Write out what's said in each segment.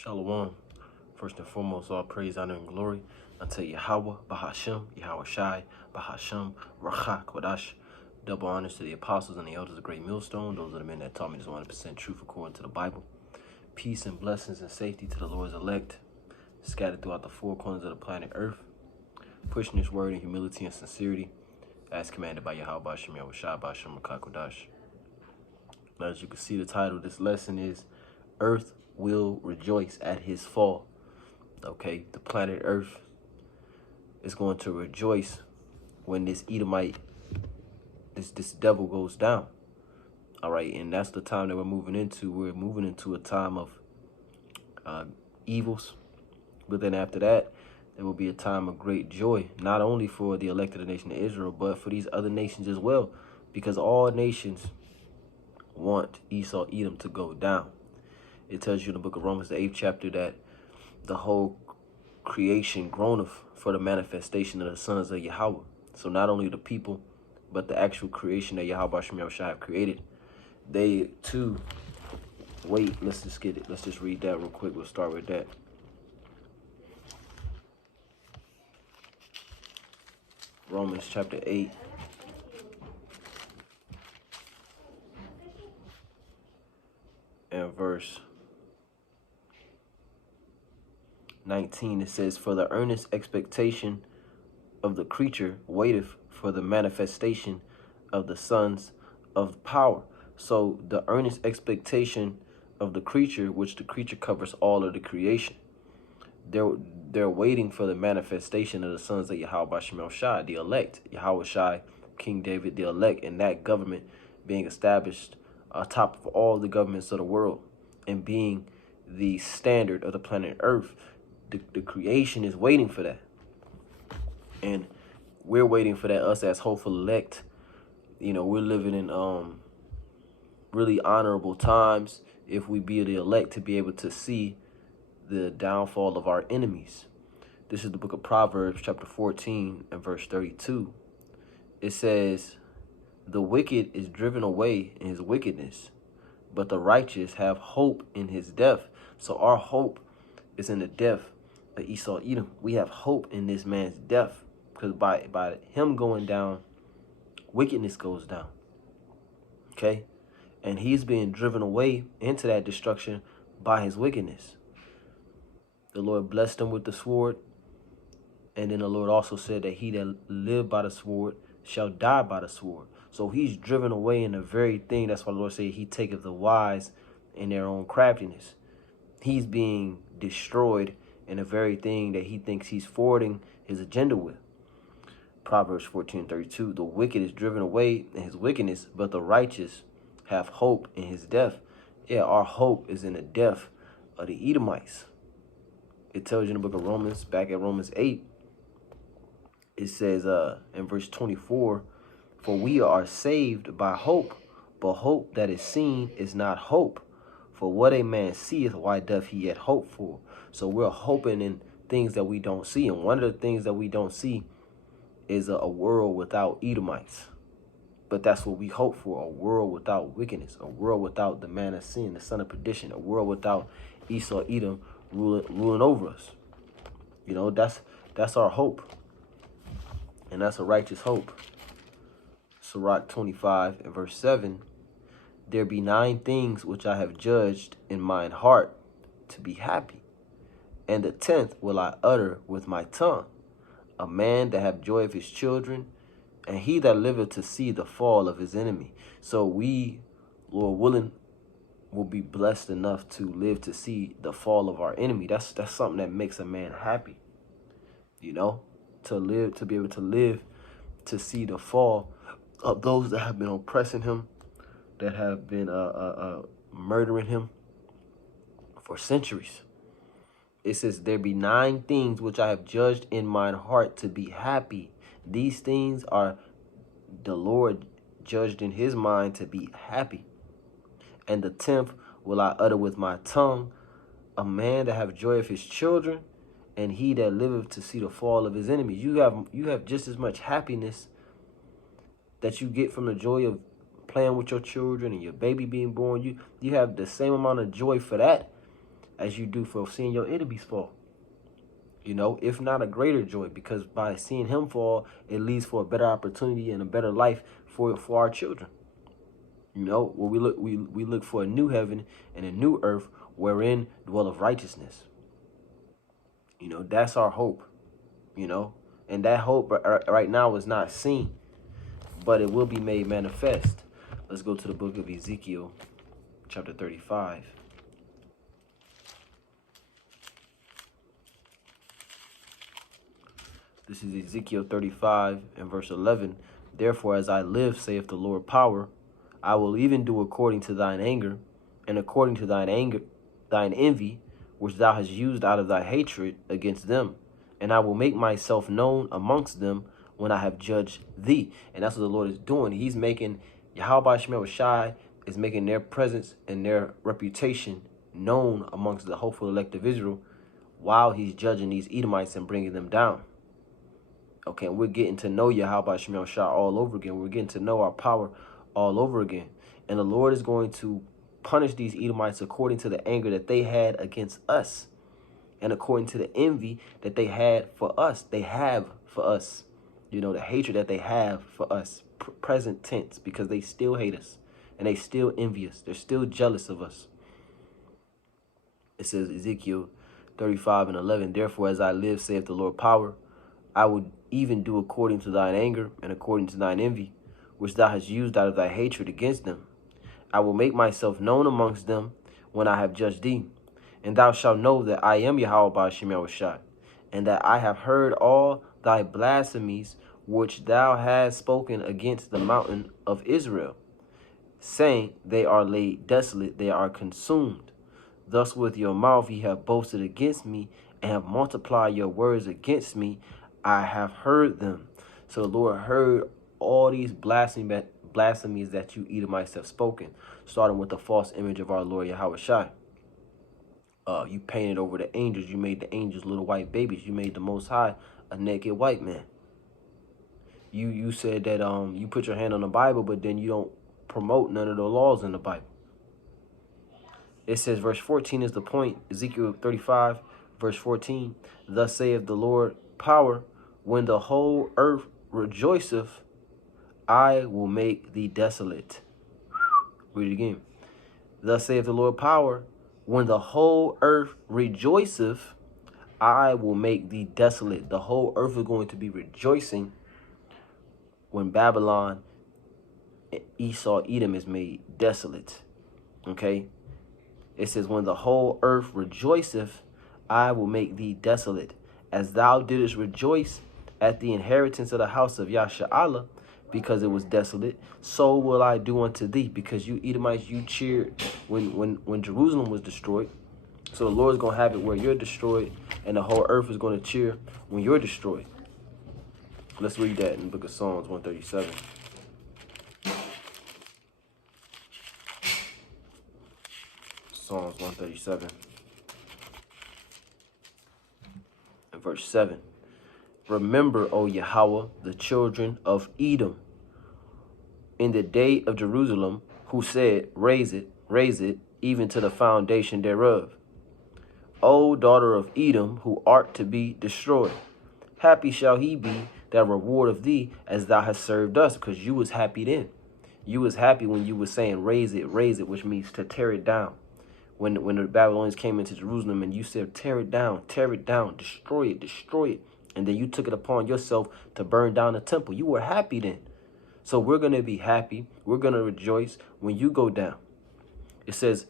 Shalom. First and foremost, all praise, honor, and glory unto Yahweh, Bahashem, Yahweh Shai, Bahashem, Rachak, Kodash. Double honors to the apostles and the elders of Great Millstone. Those are the men that taught me this 100% truth according to the Bible. Peace and blessings and safety to the Lord's elect, scattered throughout the four corners of the planet Earth, pushing this word in humility and sincerity, as commanded by Yahweh, Bahashem, Yahweh Shai, Bahashem, Rachak, Kodash. Now, as you can see, the title of this lesson is Earth Will Rejoice at His Fall. Okay, the planet Earth is going to rejoice when this Edomite, this devil goes down. All right, and that's the time that we're moving into. We're moving into a time of evils. But then after that, there will be a time of great joy, not only for the elected nation of Israel, but for these other nations as well, because all nations want Esau, Edom to go down. It tells you in the book of Romans, the 8th chapter, that the whole creation groaneth for the manifestation of the sons of Yahweh. So not only the people, but the actual creation that Yahweh Shem Yahushua have created, they too wait. Let's just get it. Let's just read that real quick. We'll start with that. Romans chapter 8. And verse 19, it says, "For the earnest expectation of the creature waiteth for the manifestation of the sons of power." So the earnest expectation of the creature, which the creature covers all of the creation, they're waiting for the manifestation of the sons of Yahweh Shemel Shai, the elect, Yahweh Shai, King David, the elect, and that government being established atop of all the governments of the world and being the standard of the planet Earth. The creation is waiting for that. And we're waiting for that, us as hopeful elect. You know, we're living in really honorable times if we be the elect to be able to see the downfall of our enemies. This is the book of Proverbs, chapter 14 and verse 32. It says, "The wicked is driven away in his wickedness, but the righteous have hope in his death." So our hope is in the death of Esau Edom. We have hope in this man's death, because by him going down, wickedness goes down. Okay? And he's being driven away into that destruction by his wickedness. The Lord blessed him with the sword. And then the Lord also said that he that live by the sword shall die by the sword. So he's driven away in the very thing. That's why the Lord said he taketh the wise in their own craftiness. He's being destroyed in the very thing that he thinks he's forwarding his agenda with. Proverbs 14:32, "The wicked is driven away in his wickedness, but the righteous have hope in his death." Yeah, our hope is in the death of the Edomites. It tells you in the book of Romans, back at Romans 8, it says in verse 24, "For we are saved by hope, but hope that is seen is not hope. For what a man seeth, why doth he yet hope for?" So we're hoping in things that we don't see. And one of the things that we don't see is a world without Edomites. But that's what we hope for, a world without wickedness, a world without the man of sin, the son of perdition, a world without Esau Edom ruling over us. You know, that's our hope. And that's a righteous hope. Sirach 25 and verse 7, "There be 9 things which I have judged in mine heart to be happy, and the 10th will I utter with my tongue. A man that have joy of his children, and he that liveth to see the fall of his enemy." So we, Lord willing, will be blessed enough to live to see the fall of our enemy. That's something that makes a man happy. You know, to be able to live to see the fall of those that have been oppressing him, that have been murdering him for centuries. It says, "There be 9 things which I have judged in mine heart to be happy." These things are the Lord judged in his mind to be happy. "And the 10th will I utter with my tongue. A man that have joy of his children, and he that liveth to see the fall of his enemies." You have just as much happiness that you get from the joy of playing with your children and your baby being born. You have the same amount of joy for that as you do for seeing your enemies fall. You know, if not a greater joy, because by seeing him fall, it leads for a better opportunity and a better life for our children. You know, where we look for a new heaven and a new earth wherein dwelleth righteousness. You know, that's our hope. You know, and that hope right now is not seen, but it will be made manifest. Let's go to the book of Ezekiel, chapter 35. This is Ezekiel 35 and verse 11. Therefore, as I live, saith the Lord power, I will even do according to thine anger, and according to thine envy, which thou hast used out of thy hatred against them. And I will make myself known amongst them when I have judged thee. And that's what the Lord is doing. He's making, Yahweh Shemel Shai is making their presence and their reputation known amongst the hopeful elect of Israel while he's judging these Edomites and bringing them down. Okay, and we're getting to know Yahweh Shemel Shai all over again. We're getting to know our power all over again. And the Lord is going to punish these Edomites according to the anger that they had against us and according to the envy that they had for us. They have for us. You know, the hatred that they have for us. Present tense, because they still hate us and they still envy us. They're still jealous of us. It says Ezekiel 35 and 11, therefore, as I live, saith the Lord power, I would even do according to thine anger and according to thine envy, which thou hast used out of thy hatred against them. I will make myself known amongst them when I have judged thee. And thou shalt know that I am Yahweh Shemel Shai, and that I have heard all thy blasphemies which thou hast spoken against the mountain of Israel, saying, they are laid desolate, they are consumed. Thus with your mouth ye have boasted against me, and have multiplied your words against me. I have heard them. So the Lord heard all these blasphemies that you Edomites have spoken, starting with the false image of our Lord Yahweh Shai. You painted over the angels. You made the angels little white babies. You made the Most High a naked white man. You said that you put your hand on the Bible, but then you don't promote none of the laws in the Bible. It says, verse 14 is the point. Ezekiel 35, verse 14. Thus saith the Lord power, when the whole earth rejoiceth, I will make thee desolate. Read it again. Thus saith the Lord power, when the whole earth rejoiceth, I will make thee desolate. The whole earth is going to be rejoicing when Babylon, Esau, Edom is made desolate. Okay? It says, when the whole earth rejoiceth, I will make thee desolate. As thou didst rejoice at the inheritance of the house of Yasha'Allah, because it was desolate, so will I do unto thee. Because you Edomites, you cheered when Jerusalem was destroyed. So the Lord's going to have it where you're destroyed, and the whole earth is going to cheer when you're destroyed. Let's read that in the book of Psalms 137. Psalms 137. And verse 7. Remember, O Yahweh, the children of Edom, in the day of Jerusalem, who said, raise it, even to the foundation thereof. O daughter of Edom, who art to be destroyed, happy shall he be that reward of thee, as thou hast served us, because you was happy then. You was happy when you was saying, raise it, which means to tear it down. When the Babylonians came into Jerusalem and you said, tear it down, destroy it. And then you took it upon yourself to burn down the temple. You were happy then. So we're going to be happy. We're going to rejoice when you go down. It says,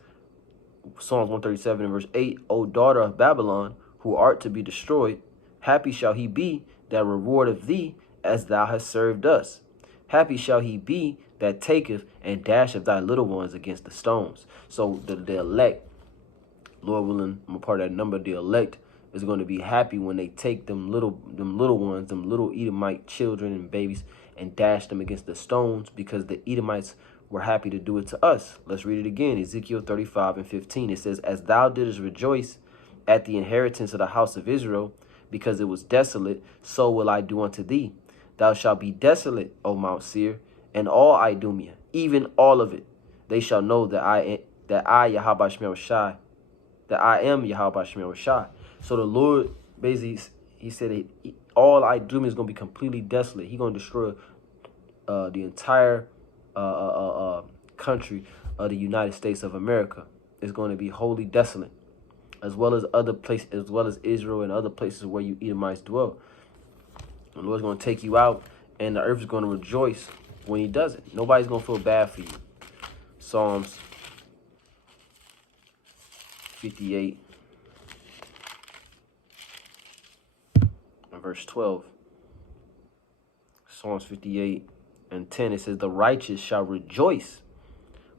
Psalms 137 and verse 8, O daughter of Babylon, who art to be destroyed, happy shall he be that reward of thee, as thou hast served us. Happy shall he be that taketh and dasheth thy little ones against the stones. So the elect, Lord willing, I'm a part of that number, the elect is going to be happy when they take them little ones, them little Edomite children and babies, and dash them against the stones, because the Edomites were happy to do it to us. Let's read it again. Ezekiel 35 and 15. It says, as thou didst rejoice at the inheritance of the house of Israel, because it was desolate, so will I do unto thee. Thou shalt be desolate, O Mount Seir, and all Idumea, even all of it. They shall know that I Yahweh Shemel Shai, that I am Yahweh Shem Shai. So the Lord basically, he said, all Idumea is going to be completely desolate. He's going to destroy the entire country of the United States of America. Is going to be wholly desolate, as well as other places, as well as Israel and other places where you Edomites dwell. The Lord's going to take you out, and the earth is going to rejoice when he does it. Nobody's going to feel bad for you. Psalms 58 and verse 12. Psalms 58 and 10, it says, the righteous shall rejoice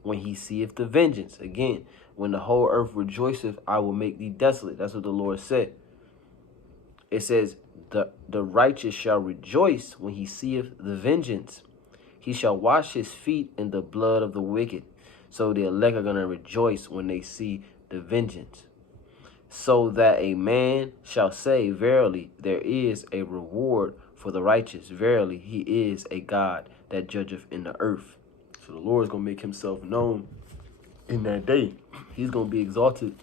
when he seeth the vengeance. Again, when the whole earth rejoiceth, I will make thee desolate. That's what the Lord said. It says, the righteous shall rejoice when he seeth the vengeance. He shall wash his feet in the blood of the wicked. So the elect are going to rejoice when they see the vengeance. So that a man shall say, verily, there is a reward for the righteous. Verily, he is a God that judgeth in the earth. So the Lord is going to make himself known in that day. He's going to be exalted,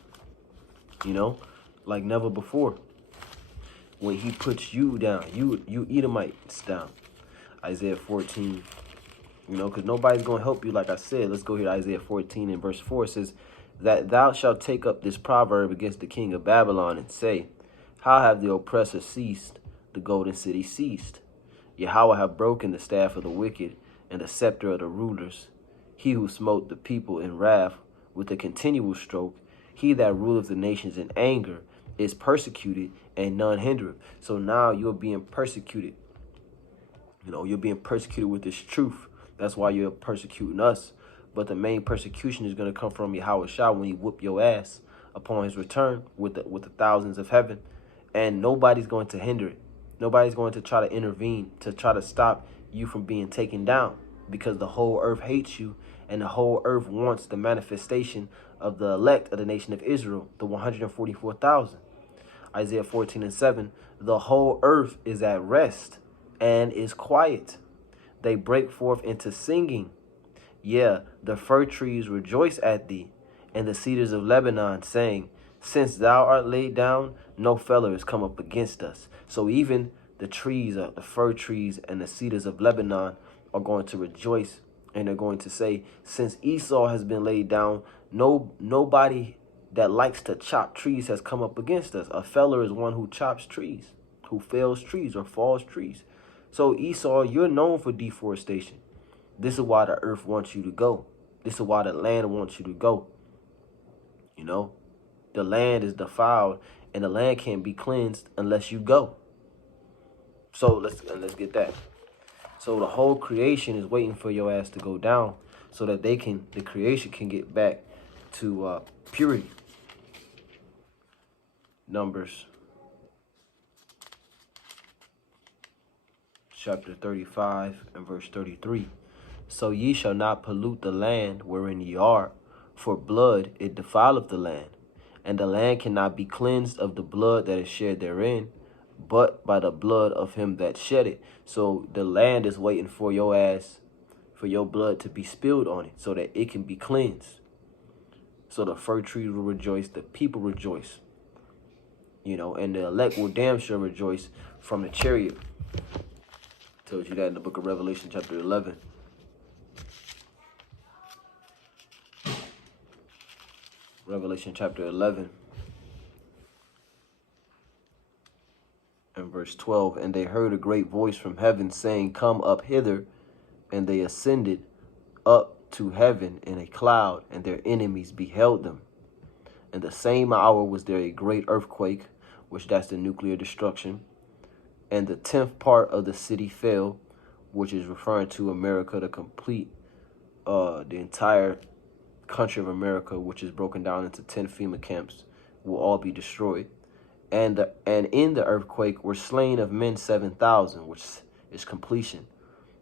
you know, like never before. When he puts you down, you Edomites down. Isaiah 14, you know, because nobody's going to help you. Like I said, let's go here to Isaiah 14 and verse 4. It says, that thou shalt take up this proverb against the king of Babylon and say, how have the oppressor ceased, the golden city ceased? Yahweh have broken the staff of the wicked and the scepter of the rulers. He who smote the people in wrath with a continual stroke, he that ruleth the nations in anger, is persecuted and none hindereth. So now you're being persecuted. You know, you're being persecuted with this truth. That's why you're persecuting us. But the main persecution is going to come from Yahweh Shah when he whoop your ass upon his return with the thousands of heaven. And nobody's going to hinder it. Nobody's going to try to intervene to try to stop you from being taken down, because the whole earth hates you, and the whole earth wants the manifestation of the elect of the nation of Israel, the 144,000. Isaiah 14 and 7, the whole earth is at rest and is quiet. They break forth into singing. Yeah, the fir trees rejoice at thee, and the cedars of Lebanon, saying, since thou art laid down, no feller is come up against us. So even the trees, the fir trees and the cedars of Lebanon are going to rejoice, and they're going to say, since Esau has been laid down, nobody that likes to chop trees has come up against us. A feller is one who chops trees, who fells trees or falls trees. So Esau, you're known for deforestation. This is why the earth wants you to go. This is why the land wants you to go. You know, the land is defiled, and the land can't be cleansed unless you go. So let's get that. So the whole creation is waiting for your ass to go down, so that the creation can get back to purity. Numbers chapter 35 and verse 33. So ye shall not pollute the land wherein ye are, for blood it defileth the land, and the land cannot be cleansed of the blood that is shed therein, but by the blood of him that shed it. So the land is waiting for your ass, for your blood to be spilled on it, so that it can be cleansed. So the fir trees will rejoice, the people rejoice, you know, and the elect will damn sure rejoice from the chariot. Tells you that in the book of Revelation chapter 11. Revelation chapter 11 and verse 12. And they heard a great voice from heaven saying, come up hither. And they ascended up to heaven in a cloud, and their enemies beheld them. And the same hour was there a great earthquake, which that's the nuclear destruction. And the 10th part of the city fell, which is referring to America, the complete, the entire country of America, which is broken down into 10 FEMA camps, will all be destroyed. And in the earthquake were slain of men 7,000, which is completion.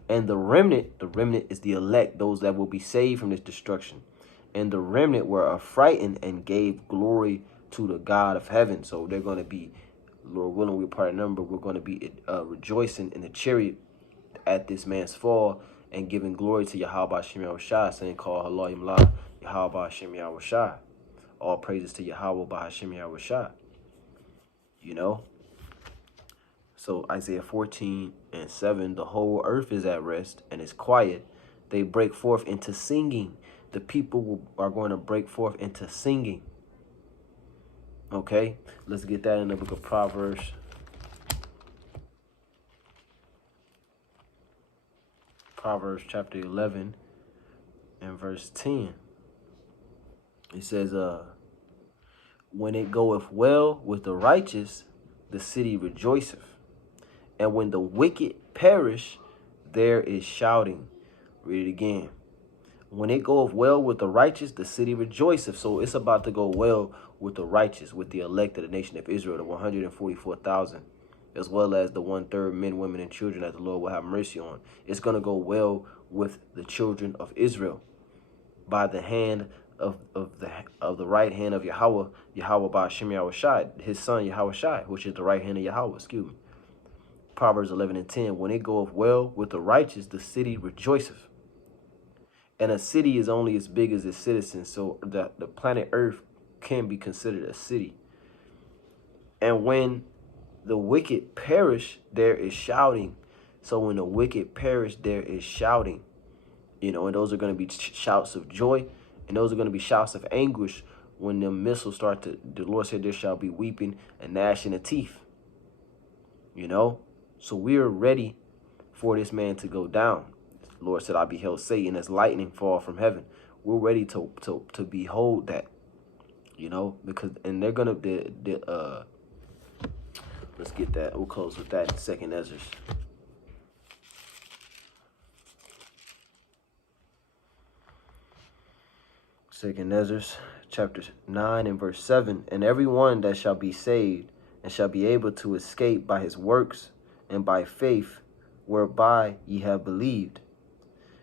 And the remnant is the elect, those that will be saved from this destruction. And the remnant were affrighted and gave glory to the God of heaven. So they're going to be, Lord willing, we're part of number. We're going to be rejoicing in the chariot at this man's fall and giving glory to Yahweh Shem Yahweh Shai, saying, call Allah Imla Yahweh Shem Yahweh Shai. All praises to Yahweh by Hashem Yahweh Shai. You know? So Isaiah 14:7, the whole earth is at rest and is quiet. They break forth into singing. The people are going to break forth into singing. Okay, let's get that in the book of Proverbs. Proverbs chapter 11 and verse 10. It says, when it goeth well with the righteous, the city rejoiceth. And when the wicked perish, there is shouting. Read it again. When it goeth well with the righteous, the city rejoiceth. So it's about to go well with the righteous, with the elect of the nation of Israel, the 144,000, as well as the 1/3 men, women, and children that the Lord will have mercy on. It's going to go well with the children of Israel by the hand of the right hand of Yahweh by Hashem Yahweh Shai, his son Yahweh Shai, which is the right hand of Yahweh. Excuse me. Proverbs 11:10. When it goeth well with the righteous, the city rejoiceth. And a city is only as big as its citizens, so that the planet Earth can be considered a city. And when the wicked perish, there is shouting. So when the wicked perish, there is shouting. You know, and those are going to be shouts of joy, and those are going to be shouts of anguish when the missiles start to, the Lord said there shall be weeping and gnashing of teeth. You know, so we are ready for this man to go down. The Lord said, I beheld Satan as lightning fall from heaven. We're ready to behold that, you know, because, and they're going to, let's get that. We'll close with that in 2nd Ezra. Second Ezra, chapter 9 and verse 7. And every one that shall be saved and shall be able to escape by his works and by faith whereby ye have believed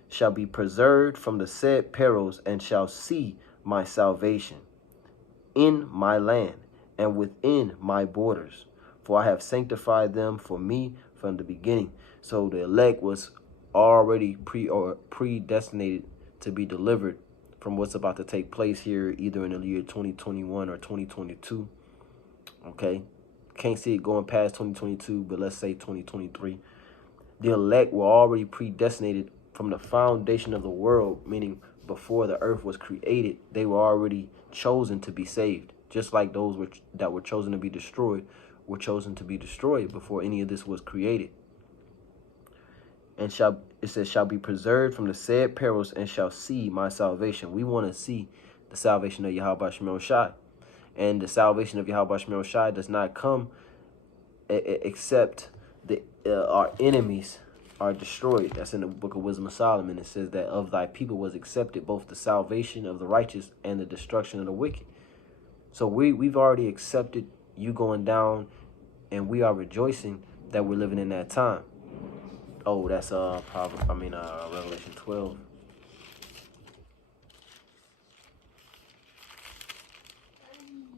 shall be preserved from the said perils and shall see my salvation in my land and within my borders. For I have sanctified them for me from the beginning. So the elect was already predestinated to be delivered from what's about to take place here, either in the year 2021 or 2022. Okay, can't see it going past 2022, but let's say 2023. The elect were already predestinated from the foundation of the world, meaning before the earth was created, they were already chosen to be saved. Just like those that were chosen to be destroyed were chosen to be destroyed before any of this was created. And it says, shall be preserved from the said perils and shall see my salvation. We want to see the salvation of Yahweh Shemel Shai. And the salvation of Yahweh Shemel Shai does not come except our enemies are destroyed. That's in the book of Wisdom of Solomon. It says that of thy people was accepted both the salvation of the righteous and the destruction of the wicked. So we've already accepted you going down, and we are rejoicing that we're living in that time. Oh, that's Revelation 12.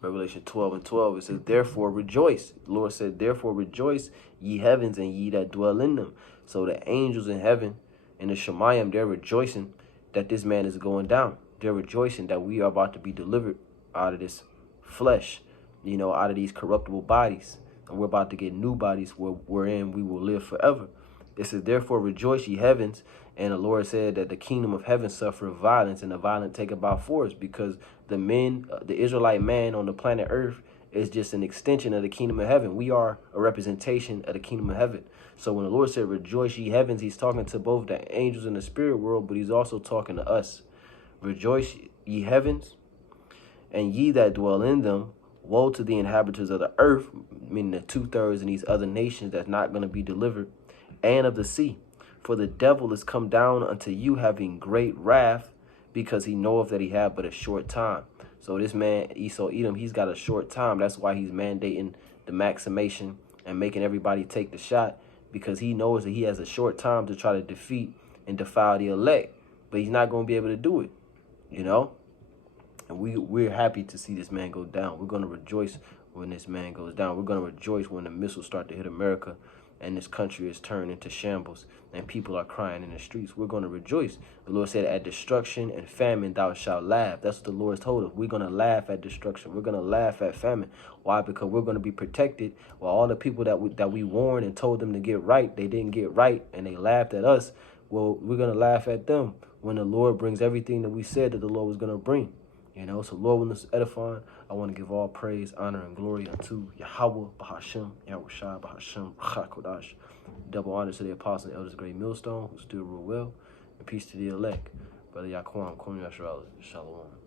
Revelation 12:12. It says, therefore rejoice. The Lord said, therefore rejoice, ye heavens, and ye that dwell in them. So the angels in heaven and the Shemayim, they're rejoicing that this man is going down. They're rejoicing that we are about to be delivered out of this flesh, you know, out of these corruptible bodies. And we're about to get new bodies wherein we will live forever. It says, therefore rejoice, ye heavens. And the Lord said that the kingdom of heaven suffereth violence, and the violent take it by force, because the Israelite man on the planet Earth is just an extension of the kingdom of heaven. We are a representation of the kingdom of heaven. So when the Lord said, rejoice, ye heavens, he's talking to both the angels in the spirit world, but he's also talking to us. Rejoice, ye heavens, and ye that dwell in them. Woe to the inhabitants of the earth, meaning the 2/3 in these other nations that's not going to be delivered, and of the sea. For the devil is come down unto you, having great wrath, because he knoweth that he have but a short time. So this man, Esau Edom, he's got a short time. That's why he's mandating the maximation and making everybody take the shot, because he knows that he has a short time to try to defeat and defile the elect. But he's not going to be able to do it, you know? And we're happy to see this man go down. We're going to rejoice when this man goes down. We're going to rejoice when the missiles start to hit America and this country is turned into shambles, and people are crying in the streets, we're going to rejoice. The Lord said, at destruction and famine thou shalt laugh. That's what the Lord told us. We're going to laugh at destruction. We're going to laugh at famine. Why? Because we're going to be protected. While all the people that we warned and told them to get right, they didn't get right, and they laughed at us. Well, we're going to laugh at them when the Lord brings everything that we said that the Lord was going to bring. You know, so Lord, when this is edifying, I want to give all praise, honor, and glory unto Yahweh, Bahashem, Yahushua, Bahashem, Chakodash. Double honor to the apostle and elders, great millstone, who still rule well, and peace to the elect. Brother Yaquam, Kwame Yashar, Shalom.